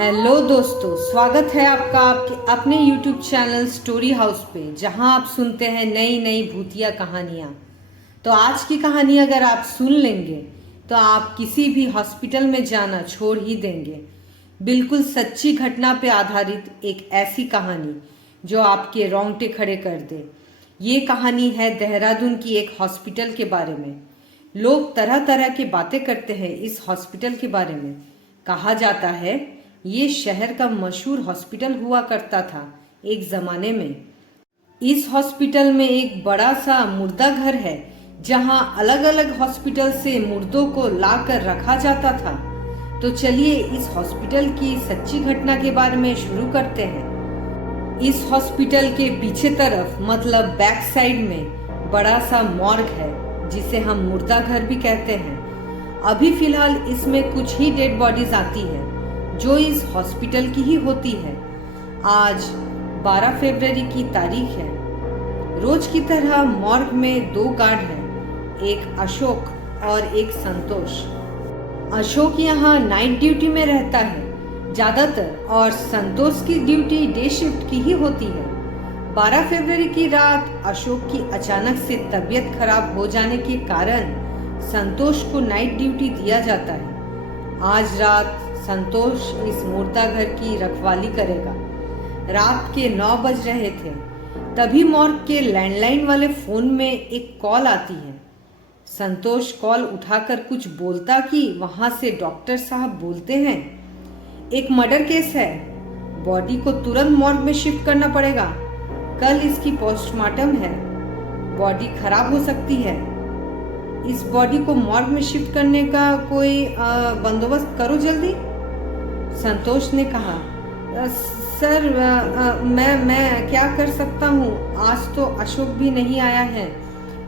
Hello दोस्तों, स्वागत है आपका आपके अपने YouTube चैनल स्टोरी हाउस पे, जहां आप सुनते हैं नई नई भूतिया कहानियां। तो आज की कहानी अगर आप सुन लेंगे तो आप किसी भी हॉस्पिटल में जाना छोड़ ही देंगे। बिल्कुल सच्ची घटना पे आधारित एक ऐसी कहानी जो आपके रोंगटे खड़े कर दे। ये कहानी है देहरादून की एक हॉस्पिटल के बारे में। लोग तरह तरह की बातें करते हैं इस हॉस्पिटल के बारे में। कहा जाता है ये शहर का मशहूर हॉस्पिटल हुआ करता था एक जमाने में। इस हॉस्पिटल में एक बड़ा सा मुर्दा घर है जहां अलग अलग हॉस्पिटल से मुर्दों को लाकर रखा जाता था। तो चलिए इस हॉस्पिटल की सच्ची घटना के बारे में शुरू करते हैं। इस हॉस्पिटल के पीछे तरफ मतलब बैक साइड में बड़ा सा मॉर्ग है जिसे हम मुर्दा घर भी कहते हैं। अभी फिलहाल इसमें कुछ ही डेड बॉडीज आती है जो इस हॉस्पिटल की ही होती है। आज 12 फरवरी की तारीख है। रोज की तरह मॉर्ग में दो गार्ड हैं, एक अशोक और एक संतोष। अशोक यहाँ नाइट ड्यूटी में रहता है ज्यादातर और संतोष की ड्यूटी डे शिफ्ट की ही होती है। 12 फरवरी की रात अशोक की अचानक से तबीयत खराब हो जाने के कारण संतोष को नाइट ड्यूटी दिया जाता है। आज रात संतोष इस मुर्दा घर की रखवाली करेगा। रात के 9 बज रहे थे, तभी मॉर्ग के लैंडलाइन वाले फोन में एक कॉल आती है। संतोष कॉल उठाकर कुछ बोलता कि वहां से डॉक्टर साहब बोलते हैं एक मर्डर केस है, बॉडी को तुरंत मॉर्ग में शिफ्ट करना पड़ेगा, कल इसकी पोस्टमार्टम है, बॉडी खराब हो सकती है, इस बॉडी को मॉर्ग में शिफ्ट करने का कोई बंदोबस्त करो जल्दी। संतोष ने कहा, सर मैं क्या कर सकता हूँ, आज तो अशोक भी नहीं आया है,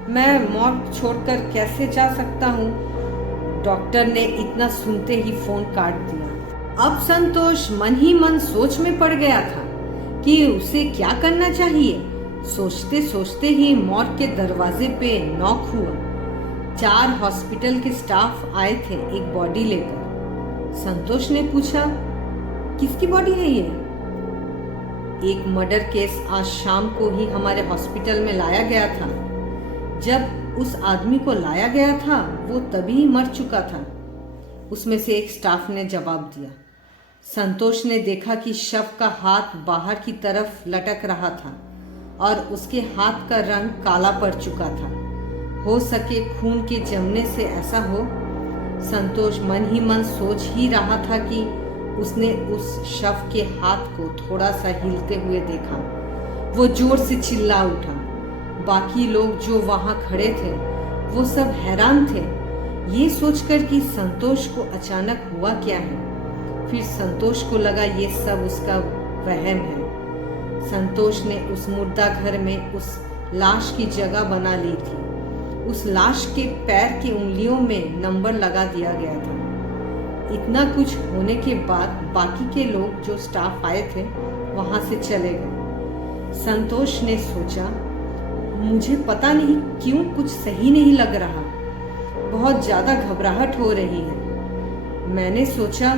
मैं मॉर्ग छोड़कर कैसे जा सकता हूँ। डॉक्टर ने इतना सुनते ही फोन काट दिया। अब संतोष मन ही मन सोच में पड़ गया था कि उसे क्या करना चाहिए। सोचते सोचते ही मॉर्ग के दरवाजे पे नॉक हुआ। 4 हॉस्पिटल के स्टाफ आए थे एक बॉडी लेकर। संतोष ने पूछा, किसकी बॉडी है ये? एक मर्डर केस आज शाम को ही हमारे हॉस्पिटल में लाया गया था। जब उस आदमी को लाया गया था वो तभी मर चुका था, उसमें से एक स्टाफ ने जवाब दिया। संतोष ने देखा कि शव का हाथ बाहर की तरफ लटक रहा था और उसके हाथ का रंग काला पड़ चुका था। हो सके खून के जमने से ऐसा हो। संतोष मन ही मन सोच ही रहा था कि उसने उस शव के हाथ को थोड़ा सा हिलते हुए देखा। वो जोर से चिल्ला उठा। बाकी लोग जो वहां खड़े थे वो सब हैरान थे ये सोचकर कि संतोष को अचानक हुआ क्या है। फिर संतोष को लगा ये सब उसका वहम है। संतोष ने उस मुर्दा घर में उस लाश की जगह बना ली थी। उस लाश के पैर की उंगलियों में नंबर लगा दिया गया था। इतना कुछ होने के बाद बाकी के लोग जो स्टाफ आए थे वहां से चले गए। संतोष ने सोचा, मुझे पता नहीं क्यों कुछ सही नहीं लग रहा, बहुत ज्यादा घबराहट हो रही है। मैंने सोचा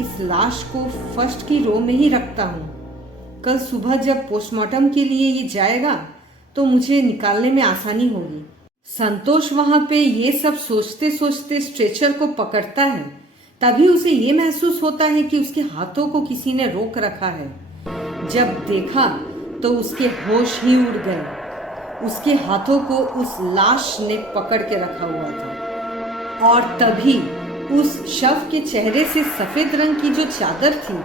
इस लाश को फर्स्ट की रो में ही रखता हूँ। कल सुबह जब पोस्टमार्टम के लिए ये जाएगा तो मुझे निकालने में आसानी होगी। संतोष वहां पे ये सब सोचते सोचते स्ट्रेचर को पकड़ता है। तभी उसे ये महसूस होता है कि उसके हाथों को किसी ने रोक रखा है। जब देखा तो उसके होश ही उड़ गए। उसके हाथों को उस लाश ने पकड़ के रखा हुआ था और तभी उस शव के चेहरे से सफेद रंग की जो चादर थी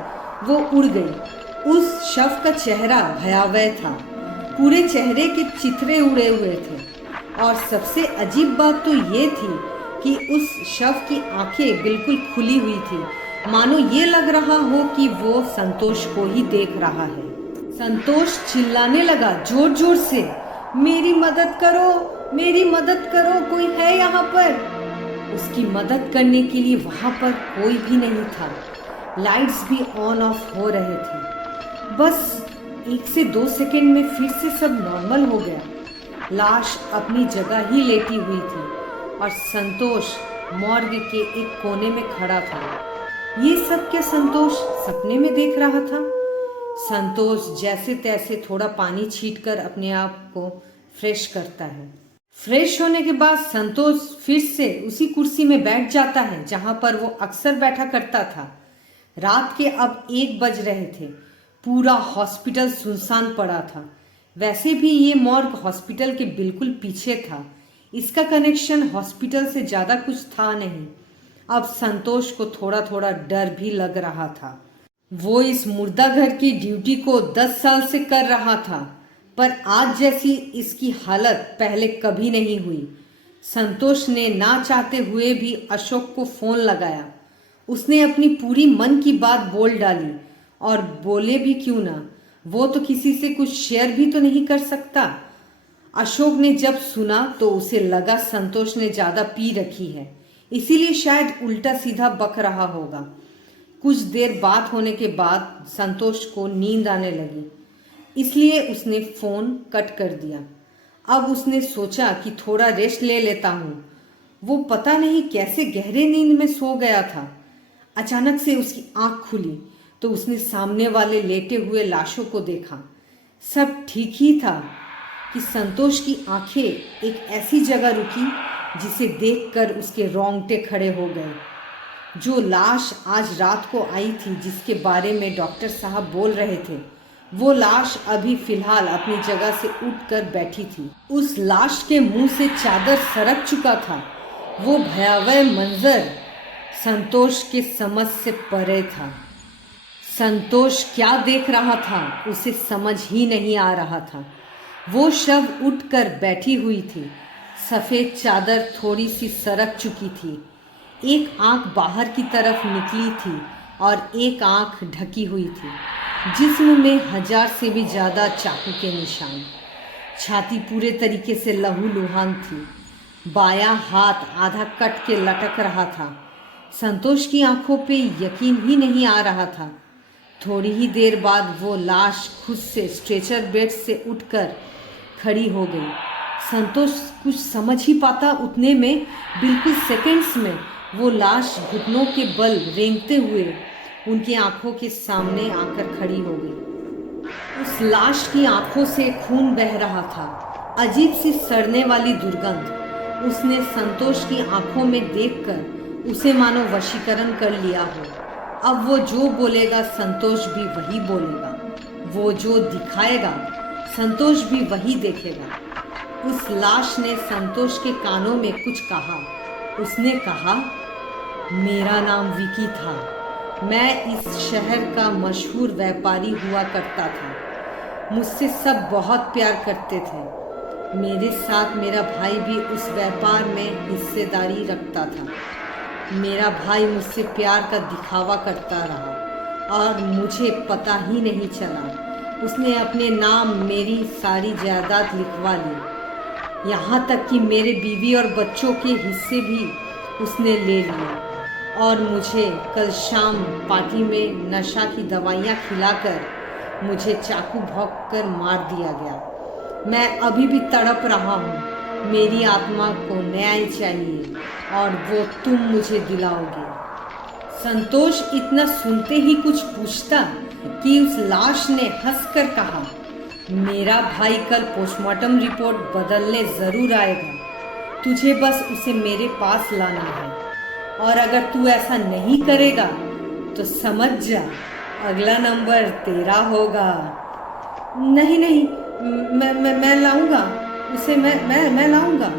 वो उड़ गई। उस शव का चेहरा भयावह था, पूरे चेहरे के चित्रे उड़े हुए थे और सबसे अजीब बात तो ये थी कि उस शव की आंखें बिल्कुल खुली हुई थी, मानो ये लग रहा हो कि वो संतोष को ही देख रहा है। संतोष चिल्लाने लगा जोर जोर से, मेरी मदद करो, मेरी मदद करो, कोई है यहाँ पर। उसकी मदद करने के लिए वहां पर कोई भी नहीं था। लाइट्स भी ऑन ऑफ हो रहे थे। बस 1 से 2 सेकंड में फिर से सब नॉर्मल हो गया। लाश अपनी जगह ही लेटी हुई थी और संतोष मॉर्ग के एक कोने में खड़ा था। ये सब क्या संतोष सपने में देख रहा था? संतोष जैसे तैसे थोड़ा पानी छींटकर अपने आप को फ्रेश करता है। फ्रेश होने के बाद संतोष फिर से उसी कुर्सी में बैठ जाता है जहां पर वो अक्सर बैठा करता था। रात के अब 1 बज रहे थे। पूरा हॉस्पिटल सुनसान पड़ा था। वैसे भी ये मॉर्ग हॉस्पिटल के बिल्कुल पीछे था। इसका कनेक्शन हॉस्पिटल से ज़्यादा कुछ था नहीं। अब संतोष को थोड़ा थोड़ा डर भी लग रहा था। वो इस मुर्दा घर की ड्यूटी को 10 साल से कर रहा था, पर आज जैसी इसकी हालत पहले कभी नहीं हुई। संतोष ने ना चाहते हुए भी अशोक को फोन लगाया। उसने अपनी पूरी मन की बात बोल डाली, और बोले भी क्यों ना, वो तो किसी से कुछ शेयर भी तो नहीं कर सकता। अशोक ने जब सुना तो उसे लगा संतोष ने ज्यादा पी रखी है, इसीलिए शायद उल्टा सीधा बक रहा होगा। कुछ देर बात होने के बाद संतोष को नींद आने लगी, इसलिए उसने फोन कट कर दिया। अब उसने सोचा कि थोड़ा रेस्ट ले लेता हूँ। वो पता नहीं कैसे गहरे नींद में सो गया था। अचानक से उसकी आंख खुली तो उसने सामने वाले लेटे हुए लाशों को देखा। सब ठीक ही था कि संतोष की आंखें एक ऐसी जगह रुकी जिसे देखकर उसके रोंगटे खड़े हो गए। जो लाश आज रात को आई थी, जिसके बारे में डॉक्टर साहब बोल रहे थे, वो लाश अभी फिलहाल अपनी जगह से उठकर बैठी थी। उस लाश के मुंह से चादर सरक चुका था। वो भयावह मंजर संतोष के समझ से परे था। संतोष क्या देख रहा था उसे समझ ही नहीं आ रहा था। वो शव उठकर बैठी हुई थी। सफ़ेद चादर थोड़ी सी सरक चुकी थी। एक आंख बाहर की तरफ निकली थी और एक आंख ढकी हुई थी। जिस्म में 1000 से भी ज़्यादा चाकू के निशान। छाती पूरे तरीके से लहूलुहान थी। बायां हाथ आधा कट के लटक रहा था। संतोष की आंखों पे यकीन ही नहीं आ रहा था। थोड़ी ही देर बाद वो लाश खुद से स्ट्रेचर बेड से उठकर खड़ी हो गई। संतोष कुछ समझ ही पाता उतने में, बिल्कुल सेकंड्स में वो लाश घुटनों के बल रेंगते हुए उनकी आंखों के सामने आकर खड़ी हो गई। उस लाश की आंखों से खून बह रहा था, अजीब सी सड़ने वाली दुर्गंध। उसने संतोष की आंखों में देखकर उसे मानो वशीकरण कर लिया हो। अब वो जो बोलेगा संतोष भी वही बोलेगा। वो जो दिखाएगा संतोष भी वही देखेगा। उस लाश ने संतोष के कानों में कुछ कहा। उसने कहा, मेरा नाम विकी था। मैं इस शहर का मशहूर व्यापारी हुआ करता था। मुझसे सब बहुत प्यार करते थे। मेरे साथ मेरा भाई भी उस व्यापार में हिस्सेदारी रखता था। मेरा भाई मुझसे प्यार का दिखावा करता रहा और मुझे पता ही नहीं चला। उसने अपने नाम मेरी सारी जायदाद लिखवा ली। यहाँ तक कि मेरे बीवी और बच्चों के हिस्से भी उसने ले लिए। और मुझे कल शाम पार्टी में नशा की दवाइयाँ खिलाकर मुझे चाकू भोंक कर मार दिया गया। मैं अभी भी तड़प रहा हूँ। मेरी आत्मा को न्याय चाहिए और वो तुम मुझे दिलाओगे। संतोष इतना सुनते ही कुछ पूछता कि उस लाश ने हंसकर कहा, मेरा भाई कल पोस्टमार्टम रिपोर्ट बदलने ज़रूर आएगा। तुझे बस उसे मेरे पास लाना है, और अगर तू ऐसा नहीं करेगा तो समझ जा अगला नंबर तेरा होगा। नहीं नहीं, मैं लाऊंगा उसे, मैं लाऊंगा।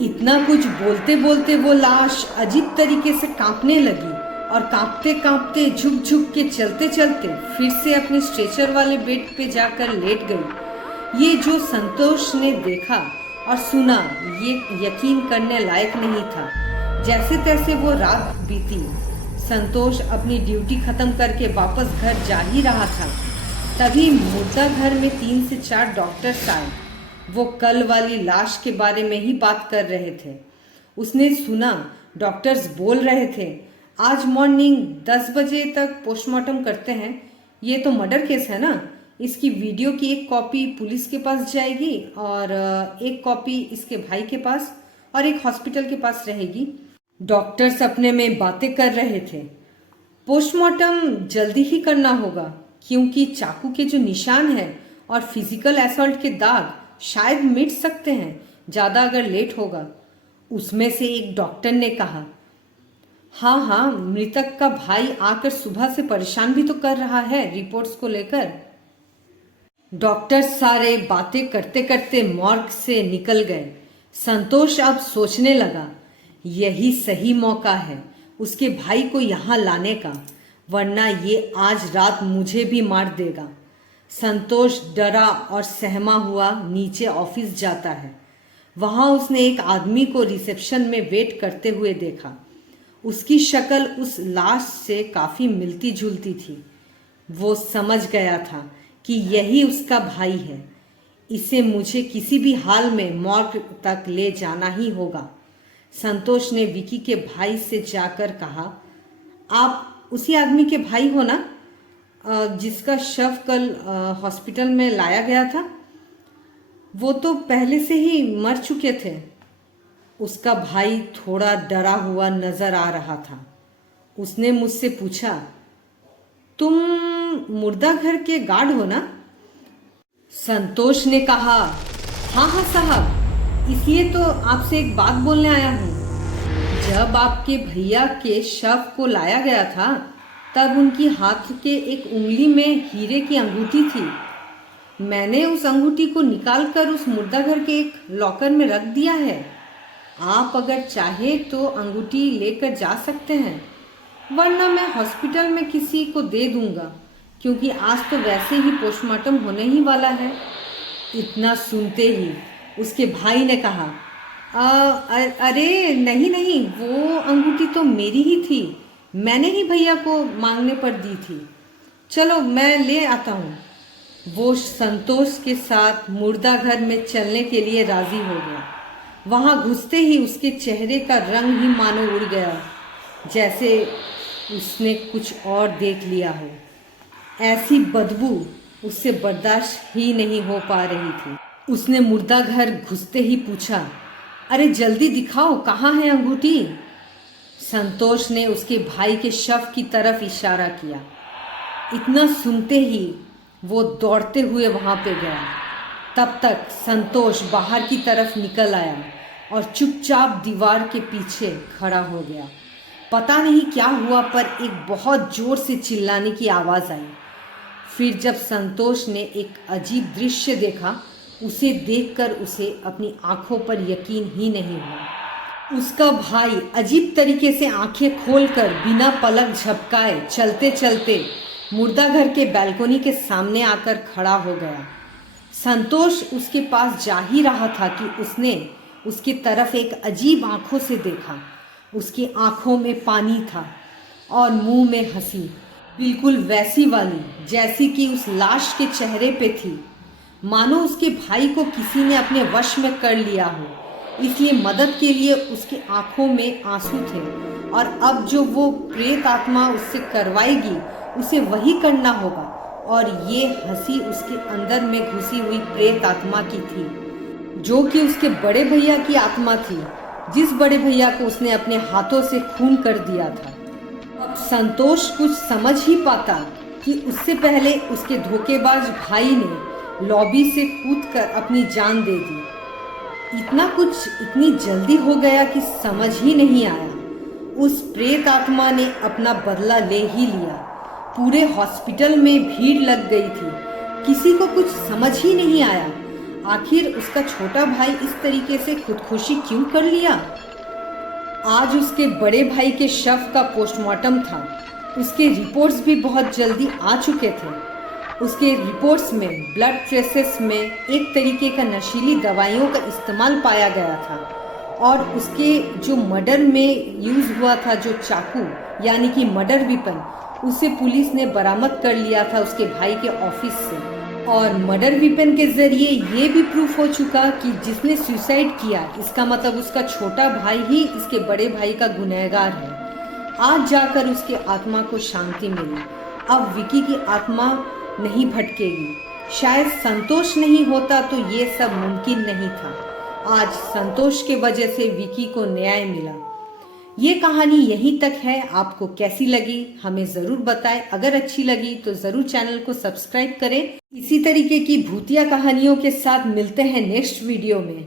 इतना कुछ बोलते बोलते वो लाश अजीब तरीके से कांपने लगी और कांपते कांपते झुक झुक के चलते चलते फिर से अपने स्ट्रेचर वाले बेड पे जाकर लेट गई। ये जो संतोष ने देखा और सुना ये यकीन करने लायक नहीं था। जैसे तैसे वो रात बीती। संतोष अपनी ड्यूटी खत्म करके वापस घर जा ही रहा था, तभी मुर्दा घर में 3 से 4 डॉक्टर्स आए। वो कल वाली लाश के बारे में ही बात कर रहे थे। उसने सुना डॉक्टर्स बोल रहे थे आज मॉर्निंग 10 बजे तक पोस्टमार्टम करते हैं। ये तो मर्डर केस है ना। इसकी वीडियो की एक कॉपी पुलिस के पास जाएगी और एक कॉपी इसके भाई के पास और एक हॉस्पिटल के पास रहेगी। डॉक्टर्स अपने में बातें कर रहे थे। पोस्टमार्टम जल्दी ही करना होगा क्योंकि चाकू के जो निशान हैं और फिजिकल असॉल्ट के दाग शायद मिट सकते हैं ज़्यादा अगर लेट होगा, उसमें से एक डॉक्टर ने कहा। हाँ हाँ, मृतक का भाई आकर सुबह से परेशान भी तो कर रहा है रिपोर्ट्स को लेकर। डॉक्टर सारे बातें करते करते मॉर्ग से निकल गए। संतोष अब सोचने लगा, यही सही मौका है उसके भाई को यहाँ लाने का, वरना ये आज रात मुझे भी मार देगा। संतोष डरा और सहमा हुआ नीचे ऑफिस जाता है। वहाँ उसने एक आदमी को रिसेप्शन में वेट करते हुए देखा। उसकी शक्ल उस लाश से काफ़ी मिलती जुलती थी। वो समझ गया था कि यही उसका भाई है। इसे मुझे किसी भी हाल में मॉर्ग तक ले जाना ही होगा। संतोष ने विकी के भाई से जाकर कहा, आप उसी आदमी के भाई हो ना जिसका शव कल हॉस्पिटल में लाया गया था? वो तो पहले से ही मर चुके थे। उसका भाई थोड़ा डरा हुआ नजर आ रहा था। उसने मुझसे पूछा, तुम मुर्दा घर के गार्ड हो ना? संतोष ने कहा, हाँ हाँ साहब, इसलिए तो आपसे एक बात बोलने आया हूँ। जब आपके भैया के शव को लाया गया था तब उनकी हाथ के एक उंगली में हीरे की अंगूठी थी। मैंने उस अंगूठी को निकालकर उस मुर्दा घर के एक लॉकर में रख दिया है। आप अगर चाहे तो अंगूठी लेकर जा सकते हैं, वरना मैं हॉस्पिटल में किसी को दे दूंगा क्योंकि आज तो वैसे ही पोस्टमार्टम होने ही वाला है। इतना सुनते ही उसके भाई ने कहा, अरे नहीं नहीं, वो अंगूठी तो मेरी ही थी, मैंने ही भैया को मांगने पर दी थी। चलो मैं ले आता हूँ। वो संतोष के साथ मुर्दा घर में चलने के लिए राजी हो गया। वहाँ घुसते ही उसके चेहरे का रंग ही मानो उड़ गया, जैसे उसने कुछ और देख लिया हो। ऐसी बदबू उससे बर्दाश्त ही नहीं हो पा रही थी। उसने मुर्दा घर घुसते ही पूछा, अरे जल्दी दिखाओ, कहाँ है अंगूठी? संतोष ने उसके भाई के शव की तरफ इशारा किया। इतना सुनते ही वो दौड़ते हुए वहाँ पे गया। तब तक संतोष बाहर की तरफ निकल आया और चुपचाप दीवार के पीछे खड़ा हो गया। पता नहीं क्या हुआ, पर एक बहुत जोर से चिल्लाने की आवाज़ आई। फिर जब संतोष ने एक अजीब दृश्य देखा, उसे देखकर उसे अपनी आंखों पर यकीन ही नहीं हुआ। उसका भाई अजीब तरीके से आंखें खोलकर बिना पलक झपकाए चलते चलते मुर्दा घर के बैल्कोनी के सामने आकर खड़ा हो गया। संतोष उसके पास जा ही रहा था कि उसने उसकी तरफ एक अजीब आंखों से देखा। उसकी आंखों में पानी था और मुंह में हंसी, बिल्कुल वैसी वाली जैसी कि उस लाश के चेहरे पे थी। मानो उसके भाई को किसी ने अपने वश में कर लिया हो, इसलिए मदद के लिए उसकी आंखों में आंसू थे और अब जो वो प्रेत आत्मा उससे करवाएगी उसे वही करना होगा। और ये हंसी उसके अंदर में घुसी हुई प्रेत आत्मा की थी, जो कि उसके बड़े भैया की आत्मा थी, जिस बड़े भैया को उसने अपने हाथों से खून कर दिया था। अब संतोष कुछ समझ ही पाता कि उससे पहले उसके धोखेबाज भाई ने लॉबी से कूदकर अपनी जान दे दी। इतना कुछ इतनी जल्दी हो गया कि समझ ही नहीं आया। उस प्रेत आत्मा ने अपना बदला ले ही लिया। पूरे हॉस्पिटल में भीड़ लग गई थी। किसी को कुछ समझ ही नहीं आया, आखिर उसका छोटा भाई इस तरीके से खुदकुशी क्यों कर लिया। आज उसके बड़े भाई के शव का पोस्टमार्टम था। उसके रिपोर्ट्स भी बहुत जल्दी आ चुके थे। उसके रिपोर्ट्स में ब्लड ट्रेसेस में एक तरीके का नशीली दवाइयों का इस्तेमाल पाया गया था और उसके जो मर्डर में यूज़ हुआ था जो चाकू यानी कि मर्डर वेपन, उसे पुलिस ने बरामद कर लिया था उसके भाई के ऑफिस से। और मर्डर वेपन के ज़रिए ये भी प्रूफ हो चुका कि जिसने सुसाइड किया इसका मतलब उसका छोटा भाई ही इसके बड़े भाई का गुनहगार है। आज जाकर उसकी आत्मा को शांति मिली। अब विकी की आत्मा नहीं भटकेगी। शायद संतोष नहीं होता तो ये सब मुमकिन नहीं था। आज संतोष के वजह से विकी को न्याय मिला। ये कहानी यहीं तक है। आपको कैसी लगी हमें ज़रूर बताएं। अगर अच्छी लगी तो ज़रूर चैनल को सब्सक्राइब करें। इसी तरीके की भूतिया कहानियों के साथ मिलते हैं नेक्स्ट वीडियो में।